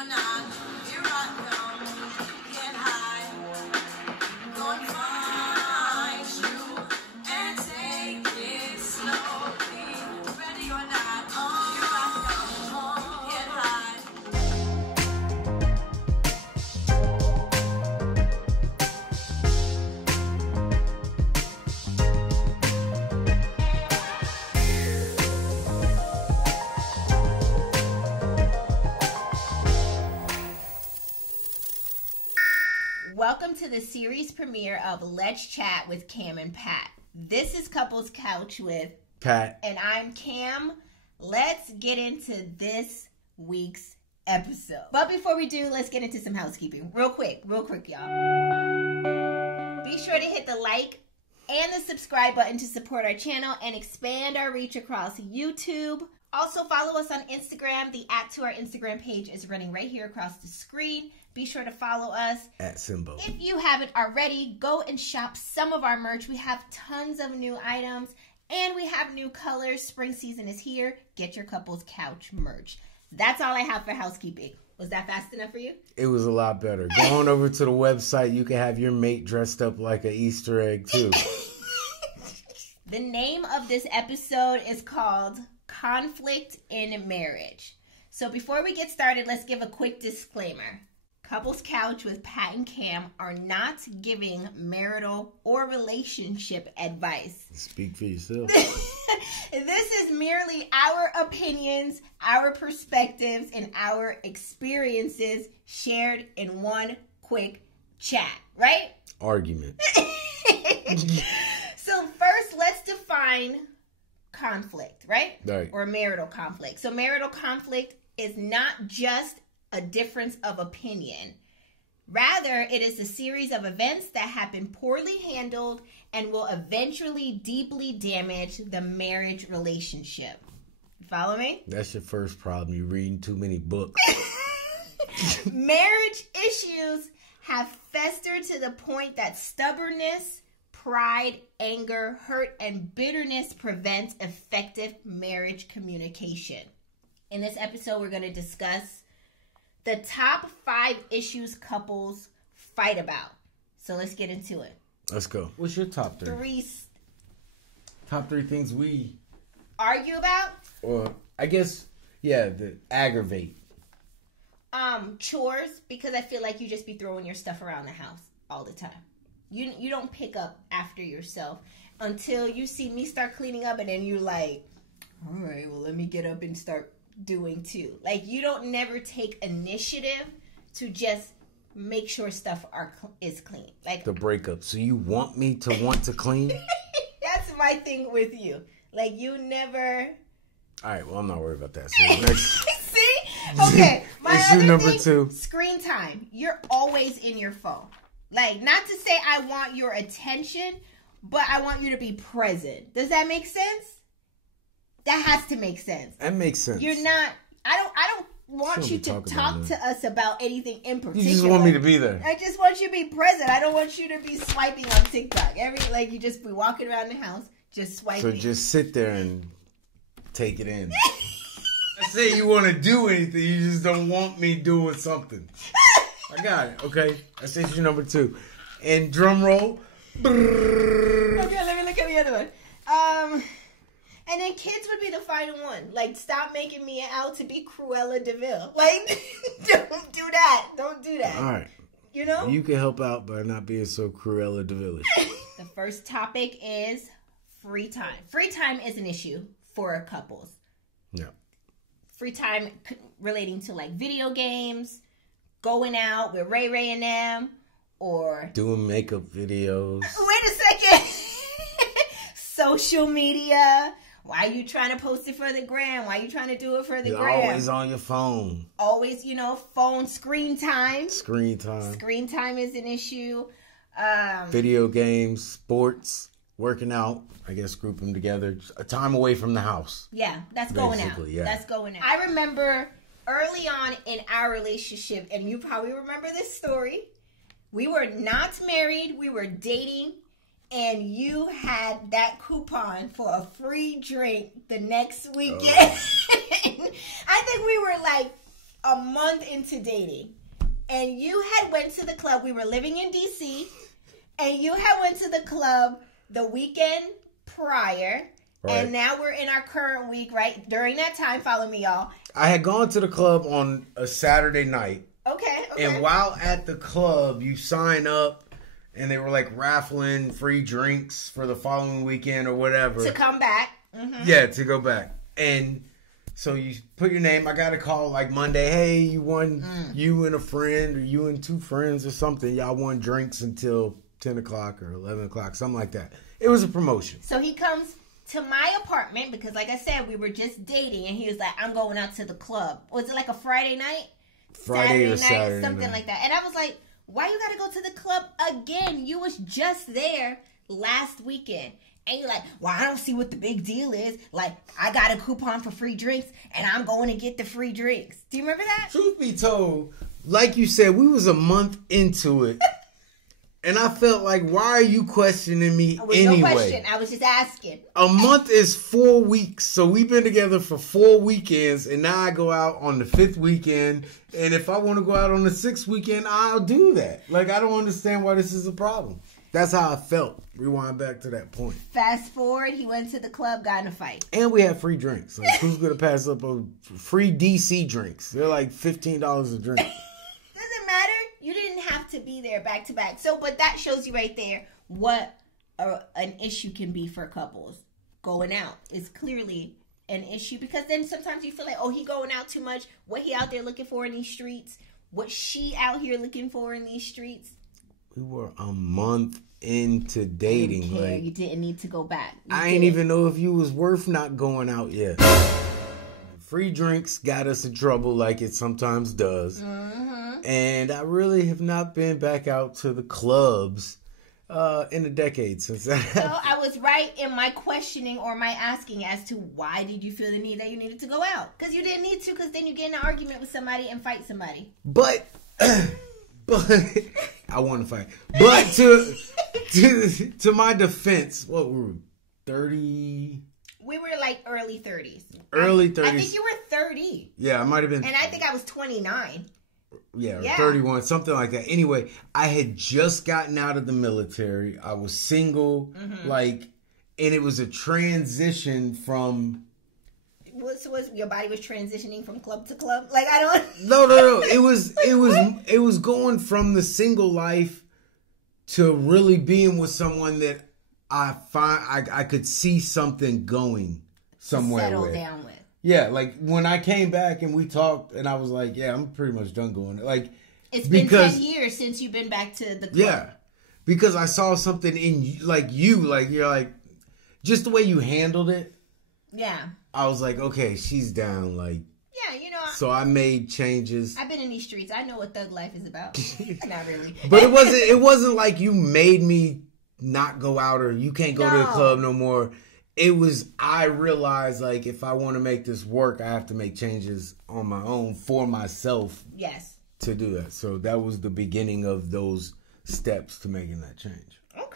or not, here I come. Can't hide. Gonna find you and take it slowly. Ready or not, here I come. Can't hide. Welcome to the series premiere of Let's Chat with Cam and Pat. This is Couples Couch with Pat. And I'm Cam. Let's get into this week's episode. But before we do, let's get into some housekeeping. Real quick, y'all. Be sure to hit the like and the subscribe button to support our channel and expand our reach across YouTube. Also, follow us on Instagram. The @ to our Instagram page is running right here across the screen. Be sure to follow us. @Simbo. If you haven't already, go and shop some of our merch. We have tons of new items and we have new colors. Spring season is here. Get your Couples Couch merch. That's all I have for housekeeping. Was that fast enough for you? It was a lot better. Go on over to the website. You can have your mate dressed up like an Easter egg, too. The name of this episode is called Conflict in Marriage. So before we get started, let's give a quick disclaimer. Couples Couch with Pat and Cam are not giving marital or relationship advice. Speak for yourself. This is merely our opinions, our perspectives, and our experiences shared in one quick chat, right? Argument. So first, let's define conflict, right? Right. Or marital conflict. So marital conflict is not just a difference of opinion. Rather, it is a series of events that have been poorly handled and will eventually deeply damage the marriage relationship. Follow me? That's your first problem. You're reading too many books. Marriage issues have festered to the point that stubbornness, pride, anger, hurt, and bitterness prevents effective marriage communication. In this episode, we're going to discuss the top 5 issues couples fight about. So let's get into it. Let's go. What's your top 3? Top 3 things we Argue about? Or I guess, yeah, the aggravate. Chores, because I feel like you just be throwing your stuff around the house all the time. You don't pick up after yourself until you see me start cleaning up, and then you're like, all right, well, let me get up and start doing too. Like, you don't never take initiative to just make sure stuff is clean. Like The breakup. So you want me to want to clean? That's my thing with you. Like, you never... All right, well, I'm not worried about that. So next... See? Okay. My Issue other number thing, 2. Screen time. You're always in your phone. Like, not to say I want your attention, but I want you to be present. Does that make sense? That has to make sense. That makes sense. You're not... I don't want you to talk to us about anything in particular. You just want me to be there. I just want you to be present. I don't want you to be swiping on TikTok. You just be walking around the house, just swiping. So just sit there and take it in. I say you want to do anything, you just don't want me doing something. I got it. Okay, that's issue number 2. And drum roll. Okay, let me look at the other one. And then kids would be the final one. Like, stop making me out to be Cruella de Vil. Like, don't do that. Don't do that. All right. You know? You can help out by not being so Cruella de Vil. The first topic is free time. Free time is an issue for couples. Yeah. Free time relating to, like, video games, going out with Ray and them, or... doing makeup videos. Wait a second. Social media. Why are you trying to post it for the gram? Why are you trying to do it for the You're gram? always on your phone. Always, phone screen time. Screen time. Screen time is an issue. Video games, sports, working out. I guess group them together. A time away from the house. Yeah, that's going out. Basically, yeah. That's going out. I remember early on in our relationship, and you probably remember this story. We were not married. We were dating. And you had that coupon for a free drink the next weekend. I think we were like a month into dating, and you had went to the club. We were living in DC, and you had went to the club the weekend prior, Right. and now we're in our current week, right? During that time, follow me, y'all. I had gone to the club on a Saturday night. Okay. And while at the club, you sign up, and they were like raffling free drinks for the following weekend or whatever. To come back. Mm-hmm. Yeah, to go back. And so you put your name. I got a call like Monday. Hey, you won, you and a friend, or you and two friends or something. Y'all won drinks until 10 o'clock or 11 o'clock, something like that. It was a promotion. So he comes to my apartment because, like I said, we were just dating, and he was like, I'm going out to the club. Was it like a Friday night? Saturday Saturday night, something night. like that. And I was like, why you gotta go to the club again? You was just there last weekend. And you're like, well, I don't see what the big deal is. Like, I got a coupon for free drinks, and I'm going to get the free drinks. Do you remember that? Truth be told, like you said, we was a month into it. And I felt like, why are you questioning me anyway? No question. I was just asking. A month is 4 weeks. So we've been together for 4 weekends. And now I go out on the 5th weekend. And if I want to go out on the 6th weekend, I'll do that. Like, I don't understand why this is a problem. That's how I felt. Rewind back to that point. Fast forward, he went to the club, got in a fight. And we had free drinks. Like, who's going to pass up on free DC drinks? They're like $15 a drink. Doesn't matter. You didn't have to be there back to back. So, but that shows you right there what an issue can be for couples. Going out is clearly an issue, because then sometimes you feel like, oh, he going out too much. What he out there looking for in these streets? What she out here looking for in these streets? We were a month into dating. You didn't care. Like, You didn't need to go back. I ain't even know if you was worth not going out yet. Free drinks got us in trouble like it sometimes does. Mm-hmm. And I really have not been back out to the clubs in a decade since that So happened. I was right in my questioning or my asking as to why did you feel the need that you needed to go out? Because you didn't need to, because then you get in an argument with somebody and fight somebody. But I want to fight. But to my defense, what were we, 30? We were like early 30s. Early 30s. I think you were 30. Yeah, I might have been. And I think I was 29. Yeah, 31, something like that. Anyway, I had just gotten out of the military. I was single, and it was a transition from... So your body was transitioning from club to club? Like, I don't... No. It was going from the single life to really being with someone that I could see something going somewhere settle with. down with. Yeah, like when I came back and we talked, and I was like, yeah, I'm pretty much done going. Like, it's been 10 years since you've been back to the club. Yeah, because I saw something in you, like you're like, just the way you handled it. Yeah. I was like, okay, she's down. Like, yeah, you know. So I made changes. I've been in these streets. I know what thug life is about. Not really. But it wasn't like you made me not go out or you can't go to the club no more. It was, I realized, like, if I want to make this work, I have to make changes on my own for myself. Yes. To do that. So that was the beginning of those steps to making that change. Okay.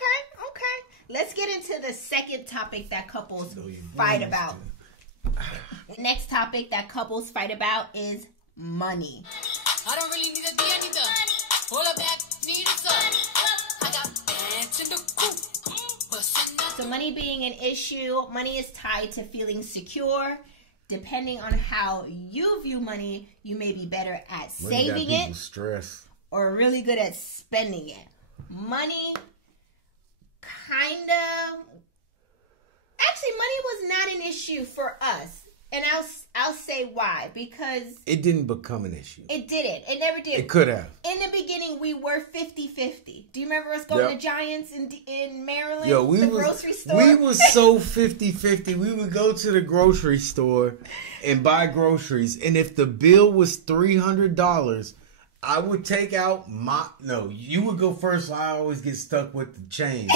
Let's get into the second topic that couples fight about. The next topic that couples fight about is money. I don't really need a D, I need the hold up back, need a son. I got bands in the coop. So money being an issue, money is tied to feeling secure. Depending on how you view money, you may be better at saving it stress. Or really good at spending it. Money actually, money was not an issue for us. And I'll say why. Because it didn't become an issue. It didn't. It never did. It could have. In the beginning, we were 50-50. Do you remember us going to Giants in Maryland? Yo, grocery store? We was so 50-50. We would go to the grocery store and buy groceries. And if the bill was $300, I would take out you would go first. So I always get stuck with the change.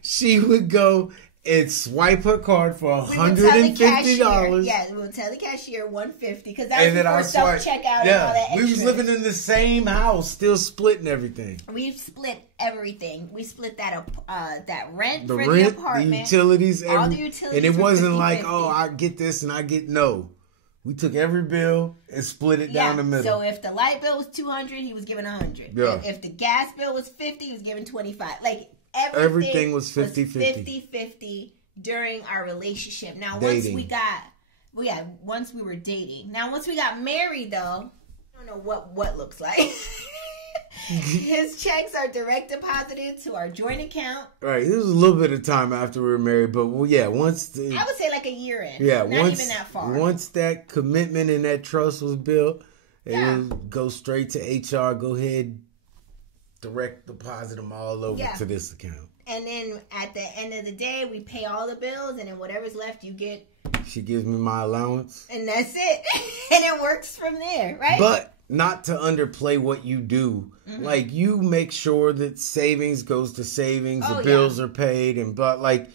She would go and swipe her card for $150. Yeah, we would tell the cashier $150 because that was before self-checkout and all that extra. We was living in the same house, still splitting everything. We split everything. We split that rent the for rent, the apartment, the utilities, all the utilities. And it wasn't like, 50-50. oh, I get this and I get no. We took every bill and split it down the middle. So if the light bill was $200, he was giving $100. Yeah. If the gas bill was $50, he was giving $25. Like everything was 50-50. 50-50 during our relationship. Now Dating. once we were dating. Now once we got married though, I don't know what looks like. His checks are direct deposited to our joint account. Right. This was a little bit of time after we were married, but I would say like a year in. Yeah, not even that far. Once that commitment and that trust was built, it Yeah. would go straight to HR. Go ahead, direct deposit them all over Yeah. to this account. And then at the end of the day, we pay all the bills, and then whatever's left, you get, She gives me my allowance. and that's it. And it works from there, right? But not to underplay what you do. Mm-hmm. Like, you make sure that savings goes to savings, Oh, the bills are paid,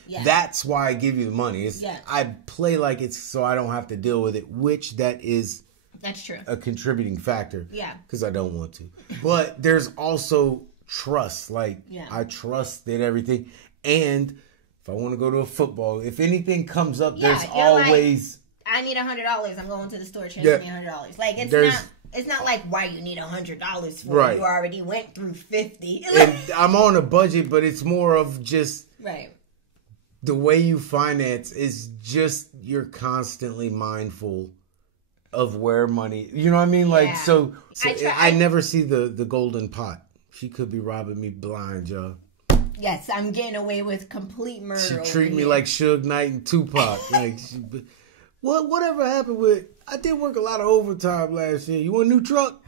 Yeah. that's why I give you the money. Yeah. I play like it's so I don't have to deal with it, which that is That's true. a contributing factor. Yeah. Because I don't want to. But there's also trust. Like, Yeah. I trust that everything. And if I want to go to a football, if anything comes up, Yeah, there's you're like, always... I need $100. I'm going to the store. Transfer me $100. Like it's not like why you need $100 for. Right. You already went through 50. And I'm on a budget, but it's more of just Right. the way you finance is just you're constantly mindful of where money. You know what I mean? Like Yeah. so I I never see the golden pot. She could be robbing me blind, y'all. Yes, I'm getting away with complete murder. She over treat me here. like Suge Knight and Tupac. Like, whatever happened with? I did work a lot of overtime last year. You want a new truck?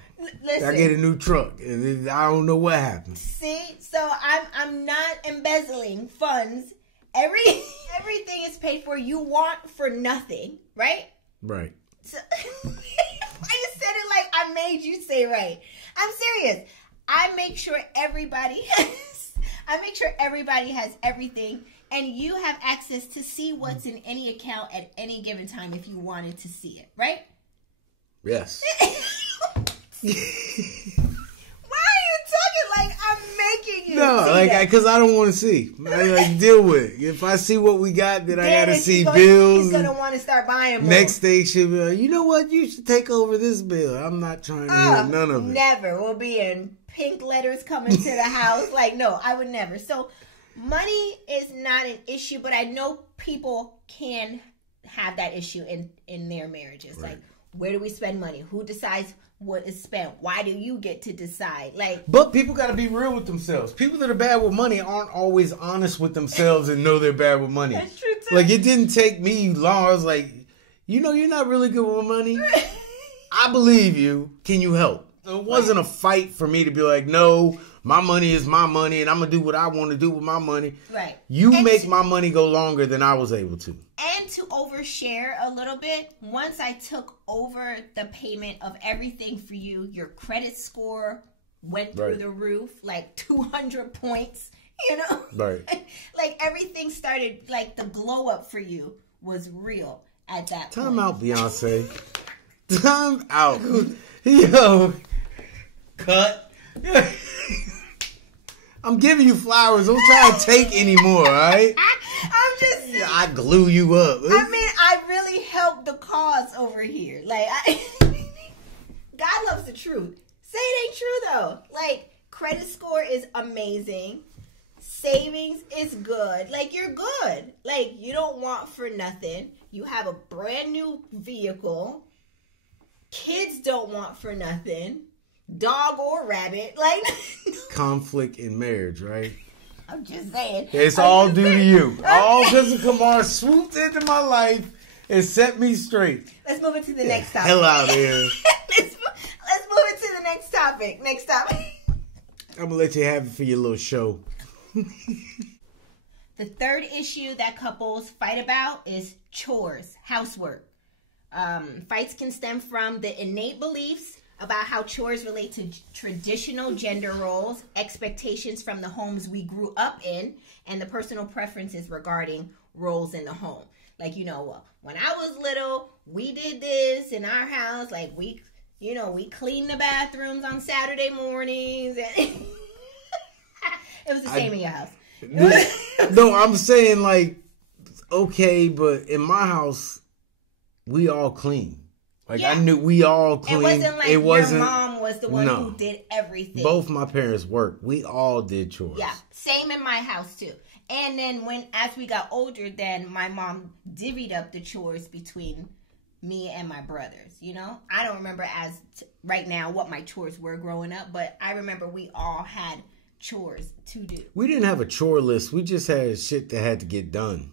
Listen. I get a new truck, and then I don't know what happened. See, so I'm not embezzling funds. Everything is paid for. You want for nothing, right? Right. So, why you said it like I made you say right? I'm serious. I make sure everybody has everything, and you have access to see what's in any account at any given time if you wanted to see it, right? Yes. Why are you talking like I'm making you? No, see like, that? because I don't want to see. I like deal with it. If I see what we got, then I gotta Then see he's bills. gonna want to start buying more. Next thing should be like, you know what? You should take over this bill. I'm not trying to hear none of it. Never. We'll be in pink letters coming to the house. Like, no, I would never. So, money is not an issue, but I know people can have that issue in their marriages. Right. Like, where do we spend money? Who decides what is spent? Why do you get to decide? Like, But people got to be real with themselves. People that are bad with money aren't always honest with themselves and know they're bad with money. That's true, too. Like, it didn't take me long. I was like, you know, you're not really good with money. I believe you. Can you help? So it wasn't a fight for me to be like, no, my money is my money and I'm going to do what I want to do with my money. right. You And make my money go longer than I was able to. And to overshare a little bit, once I took over the payment of everything for you, your credit score went through Right. the roof, like 200 points, you know? Right. Like everything started, like the glow up for you was real at that Time point. out, Beyonce. Time out. Yo. Cut. I'm giving you flowers. Don't try to take any more, all right? I'm just saying. I glue you up. I mean, I really helped the cause over here. Like, God loves the truth. Say it ain't true, though. Like, credit score is amazing. Savings is good. Like, you're good. Like, you don't want for nothing. You have a brand new vehicle. Kids don't want for nothing. Dog or rabbit. Like, Conflict in marriage, right? I'm just saying. It's all due to you. All because of Kamar swooped into my life and set me straight. Let's move it to the next topic. Hell out of here. let's move it to the next topic. Next topic. I'm going to let you have it for your little show. The third issue that couples fight about is chores, housework. Fights can stem from the innate beliefs about how chores relate to traditional gender roles, expectations from the homes we grew up in, and the personal preferences regarding roles in the home. Like, you know, when I was little, we did this in our house. Like, we cleaned the bathrooms on Saturday mornings. And it was the same in your house. No, I'm saying, like, okay, but in my house, we all clean. Like, Yeah. I knew we all cleaned. It wasn't like your mom was the one who did everything. Both my parents worked. We all did chores. Yeah, same in my house too. And then as we got older, then my mom divvied up the chores between me and my brothers. You know, I don't remember right now what my chores were growing up, but I remember we all had chores to do. We didn't have a chore list. We just had shit that had to get done.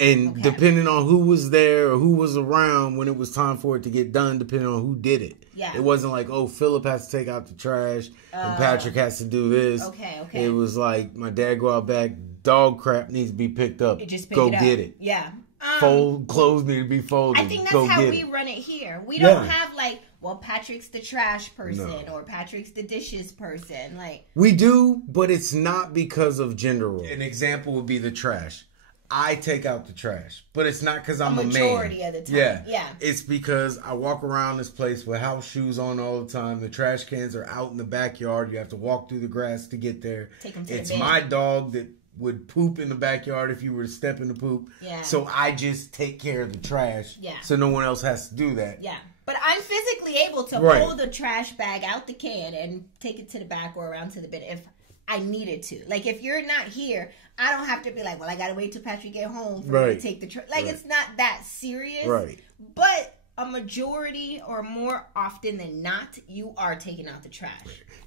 And okay. depending on who was there or who was around when it was time for it to get done, depending on who did it. Yeah. It wasn't like, oh, Philip has to take out the trash and Patrick has to do this. Okay. It was like, my dad go out back, dog crap needs to be picked up. Just go pick it up. get it. Yeah. Fold clothes need to be folded. I think that's go how get we it. run it here. We don't have like, well, Patrick's the trash person or Patrick's the dishes person. Like, we do, but it's not because of gender role. An example would be the trash. I take out the trash, but it's not because I'm a man. Majority of the time. Yeah. It's because I walk around this place with house shoes on all the time. The trash cans are out in the backyard. You have to walk through the grass to get there. Take them to it's the bin. my dog that would poop in the backyard if you were to step in the poop. Yeah. So I just take care of the trash. Yeah. So no one else has to do that. Yeah. But I'm physically able to pull the trash bag out the can and take it to the back or around to the bin if I needed to. Like, if you're not here, I don't have to be like, well, I got to wait till Patrick get home for me to take the trash. Like, it's not that serious. Right. But a majority or more often than not, you are taking out the trash.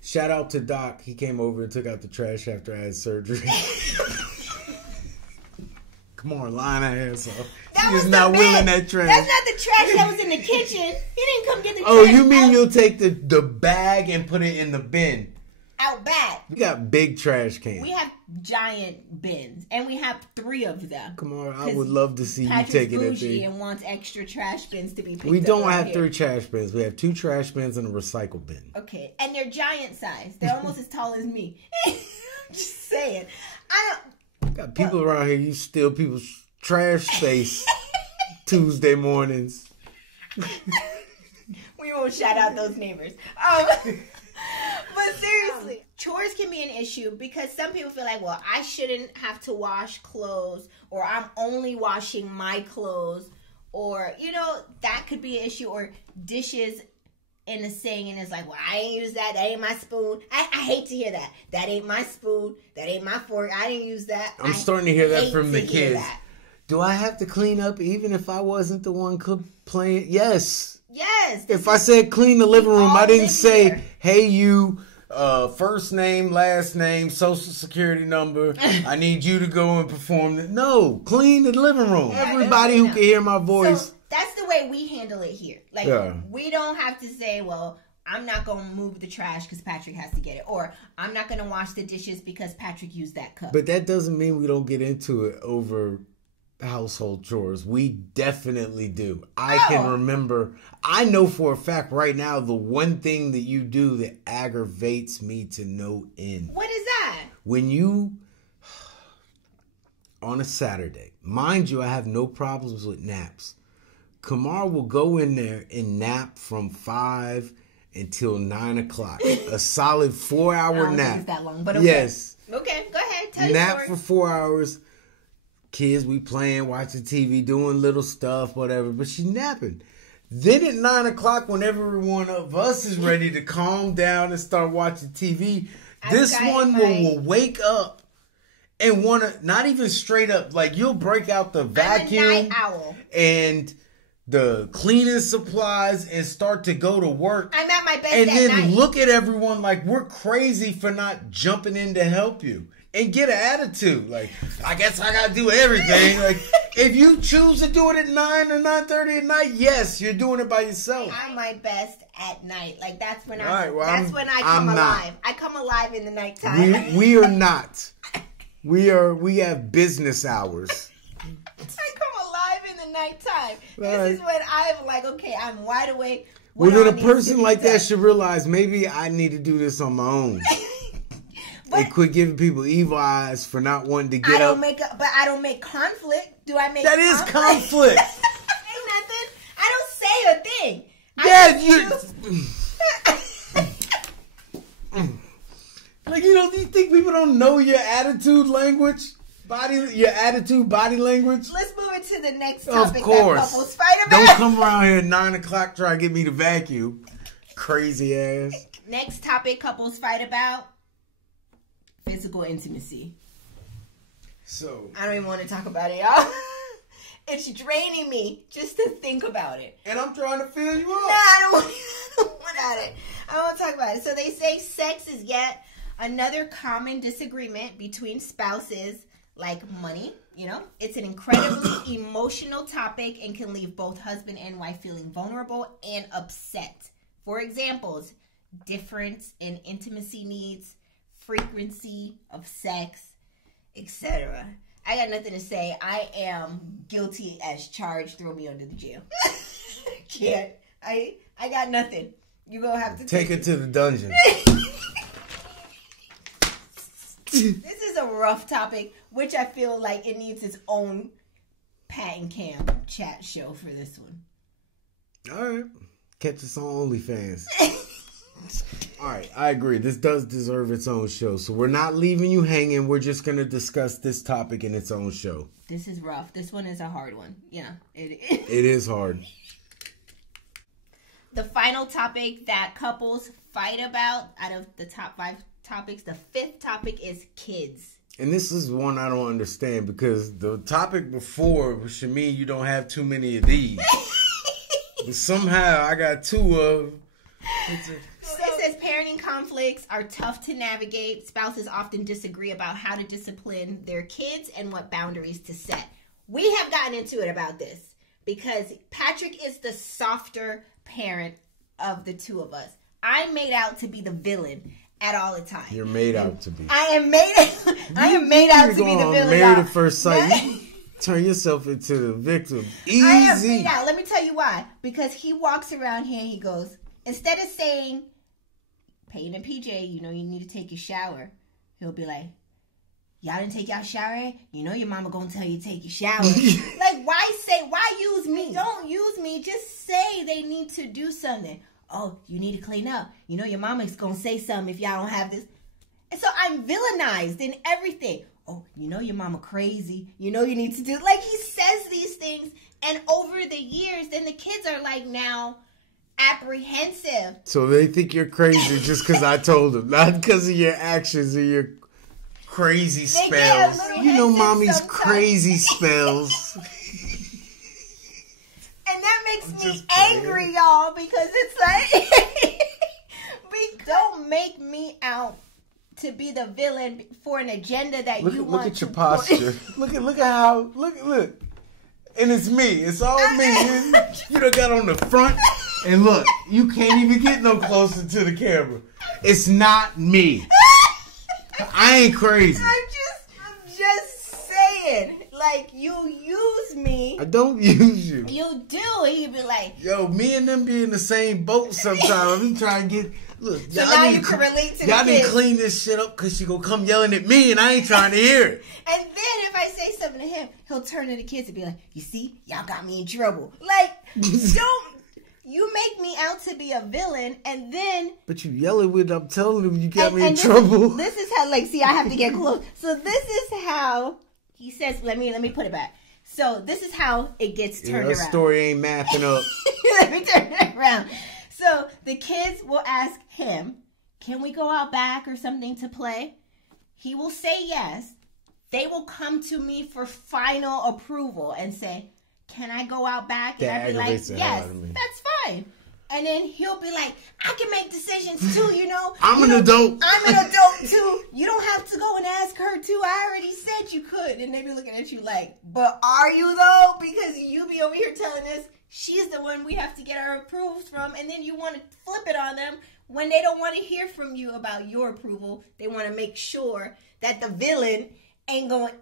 Shout out to Doc. He came over and took out the trash after I had surgery. Come on, line our ass off. He is not wheeling that trash. That's not the trash that was in the kitchen. He didn't come get the trash. Oh, you mean you'll take the bag and put it in the bin? Out back. We got big trash cans. We have giant bins, and we have 3 of them. Come on, I would love to see Patrick's you taking that bougie thing. and wants extra trash bins to be picked up. We don't right have here. 3 trash bins. We have 2 trash bins and a recycle bin. Okay, and they're giant size. They're almost as tall as me. Just saying. Got people around here. You steal people's trash space Tuesday mornings. We won't shout out those neighbors. But seriously, chores can be an issue because some people feel like, well, I shouldn't have to wash clothes, or I'm only washing my clothes, or, you know, that could be an issue, or dishes in the sink, and it's like, well, I ain't use that. That ain't my spoon. I hate to hear that. That ain't my spoon. That ain't my fork. I didn't use that. I'm starting to hear that from the kids. Do I have to clean up even if I wasn't the one playing? Yes. Yes. If I said clean the living room, I didn't say, here. hey, you, first name, last name, social security number. I need you to go and perform it. No, clean the living room. Everybody who can hear my voice. So that's the way we handle it here. Like, we don't have to say, well, I'm not going to move the trash because Patrick has to get it. Or I'm not going to wash the dishes because Patrick used that cup. But that doesn't mean we don't get into it over household chores. We definitely do. I can remember, I know for a fact right now, the one thing that you do that aggravates me to no end. What is that? When you, on a Saturday, mind you, I have no problems with naps. Kamar will go in there and nap from 5 until 9 o'clock. A solid 4-hour nap. I don't think it's that long, but okay. Yes. Okay, go ahead. Tell Nap your story. for 4 hours. Kids, we playing, watching TV, doing little stuff, whatever. But she's napping. Then at 9 o'clock, when every one of us is ready to calm down and start watching TV, this one will wake up and want to, not even straight up, like you'll break out the vacuum I'm a night owl. and the cleaning supplies and start to go to work. I'm at my best and at then night. look at everyone like we're crazy for not jumping in to help you. And get an attitude. Like, I guess I got to do everything. Like, if you choose to do it at 9 or 9:30 at night, yes, you're doing it by yourself. I'm my best at night. Like, that's when when I come alive. I come alive in the nighttime. We are not. We have business hours. I come alive in the nighttime. Right. This is when I'm like, okay, I'm wide awake. Well, then a person like that should realize maybe I need to do this on my own. And quit giving people evil eyes for not wanting to get up. But I don't make conflict. Do I make that conflict? Is conflict. Ain't nothing. I don't say a thing. Like, do you think people don't know your attitude language? Your attitude, body language. Let's move into the next Of topic that course. couples fight about. Don't come around here at 9 o'clock trying to get me to vacuum. Crazy ass. Next topic couples fight about: physical intimacy. So, I don't even want to talk about it, y'all. It's draining me just to think about it. and I'm trying to fill you Nah, up. I don't want it. I don't want to talk about it. So they say sex is yet another common disagreement between spouses, like money. You know, it's an incredibly emotional topic and can leave both husband and wife feeling vulnerable and upset. For examples, difference in intimacy needs, frequency of sex, etc. I got nothing to say. I am guilty as charged. Throw me under the jail. Can't. I got nothing. You gonna have to Take it to the dungeon. This is a rough topic, which I feel like it needs its own Pat and Cam chat show for this one. All right. Catch us on OnlyFans. All right, I agree. This does deserve its own show. So we're not leaving you hanging. We're just going to discuss this topic in its own show. This is rough. This one is a hard one. Yeah, it is. It is hard. The final topic that couples fight about out of the top 5 topics, the 5th topic is kids. And this is one I don't understand because the topic before should mean you don't have too many of these. But somehow I got 2 of. So it says parenting conflicts are tough to navigate. Spouses often disagree about how to discipline their kids and what boundaries to set. We have gotten into it about this because Patrick is the softer parent of the 2 of us. I'm made out to be the villain at all the time. You're made out to be. I am made out to be the villain. Married y'all. at first sight. You turn yourself into the victim. Easy. I am made out. Let me tell you why. Because he walks around here and he goes, instead of saying, Peyton and PJ, you know you need to take your shower, he'll be like, y'all didn't take y'all shower? You know your mama gonna tell you to take your shower. Like, why use me? Don't use me. Just say they need to do something. Oh, you need to clean up. You know your mama's gonna say something if y'all don't have this. And so I'm villainized in everything. Oh, you know your mama crazy. You know you need to do, like, he says these things, and over the years, then the kids are like now apprehensive. So they think you're crazy just because I told them, not because of your actions or your crazy They get a spells. little You know hesitant mommy's sometimes. crazy spells. And that makes I'm me just playing. angry, y'all, because it's like, don't make me out to be the villain for an agenda that you want. Look at to your posture. look at how look. And it's me. It's all me. You done got on the front, and look, you can't even get no closer to the camera. It's not me. I ain't crazy. I'm just saying, like, you use me. I don't use you. You do. He'd be like, Yo, me and them be in the same boat sometimes. I'm trying to get. Look, so y'all now need you can relate to y'all the need to kids. clean this shit up because she gonna come yelling at me and I ain't trying to hear it. And then if I say something to him, he'll turn to the kids and be like, you see, y'all got me in trouble. Like, you make me out to be a villain, and then But you yelling when I'm telling them you got me in and trouble. This is how, like, see, I have to get close. So this is how he says. Let me put it back. So this is how it gets turned Her around. story ain't mapping up. Let me turn it around. So the kids will ask him, "Can we go out back or something to play?" He will say yes. They will come to me for final approval and say, "Can I go out back?" And That I'd be like, aggravates the hell "Yes, out of me. that's fine." And then he'll be like, "I can make decisions too, you know. I'm You an know, adult." I'm an adult too. You don't have to go and ask her too. I already said you could." And they be looking at you like, "But are you though? Because you be over here telling us she's the one we have to get our approvals from, and then you want to flip it on them when they don't want to hear from you about your approval. They want to make sure that the villain ain't going."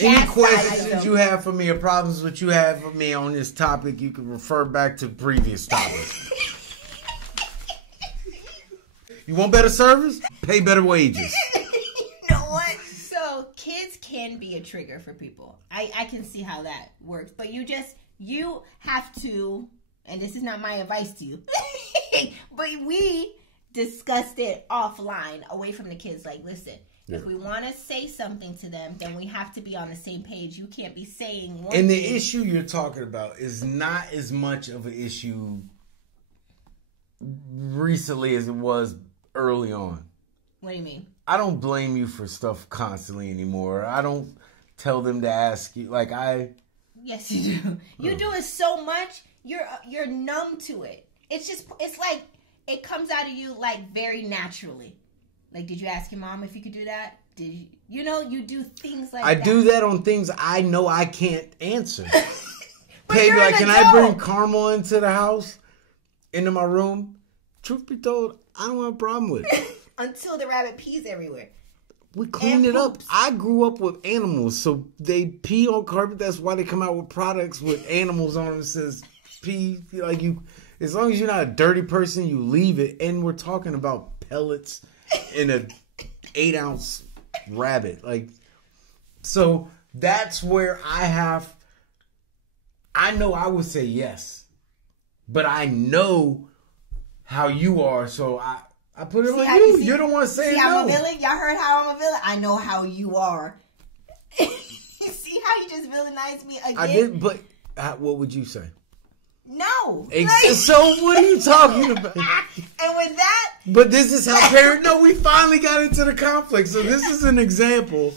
Any questions you have for me or problems that you have for me on this topic, you can refer back to previous topics. You want better service? Pay better wages. You know what? So kids can be a trigger for people. I can see how that works. But you have to, and this is not my advice to you, but we discussed it offline away from the kids. Like, listen, Yeah. If we want to say something to them, then we have to be on the same page. You can't be saying one And the thing. issue you're talking about is not as much of an issue recently as it was early on. What do you mean? I don't blame you for stuff constantly anymore. I don't tell them to ask you. Like, Yes, you do. You do it so much, you're numb to it. It's like it comes out of you like very naturally. Like, did you ask your mom if you could do that? Did you? You know, you do things like I that. do that on things I know I can't answer. But Hey, you're like, an can I bring adult. caramel into the house, into my room? Truth be told, I don't have a problem with it. Until the rabbit pees everywhere. We clean And it up. poops. I grew up with animals, so they pee on carpet. That's why they come out with products with animals on them. It says pee. Like, you, as long as you're not a dirty person, you leave it. And we're talking about pellets in a 8-ounce rabbit. Like, so that's where I know I would say yes, but I know how you are, so I put it See on how you. see- You're the one saying see, no. I'm a villain. Y'all heard how I'm a villain? I know how you are. You see how you just villainized me again? I did, but what would you say? No. So what are you talking about? And with that, But this is how parents. No, we finally got into the conflict. So this is an example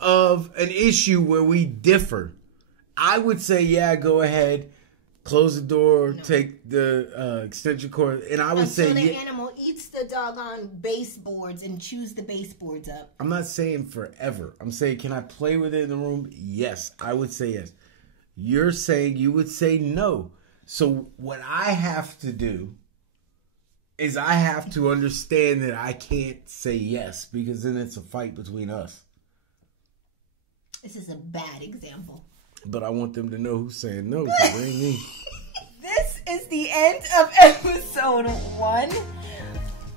of an issue where we differ. I would say, yeah, go ahead, close the door, take the extension cord, and I would until say, the yeah. animal eats the doggone baseboards and chews the baseboards up. I'm not saying forever. I'm saying, can I play with it in the room? Yes, I would say yes. You're saying you would say no. So what I have to do is I have to understand that I can't say yes, because then it's a fight between us. This is a bad example. But I want them to know who's saying no. So it ain't me. This is the end of episode 1.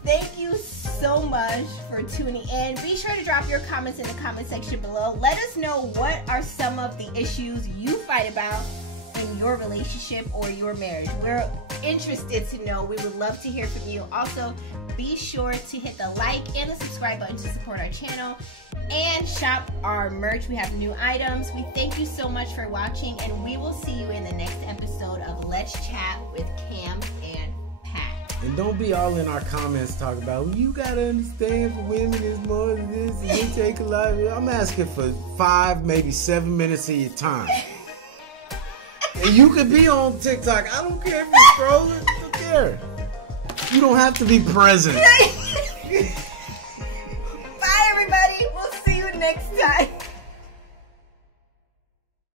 Thank you so much for tuning in. Be sure to drop your comments in the comment section below. Let us know what are some of the issues you fight about in your relationship or your marriage. We're interested to know. We would love to hear from you. Also, be sure to hit the like and the subscribe button to support our channel and shop our merch. We have new items. We thank you so much for watching, and we will see you in the next episode of Let's Chat with Cam and Pat. And don't be all in our comments talking about, well, you gotta understand for women is more than this and we take a lot. I'm asking for 5, maybe 7 minutes of your time. And you could be on TikTok. I don't care if you're scrolling. I don't care. You don't have to be present. Bye, everybody. We'll see you next time.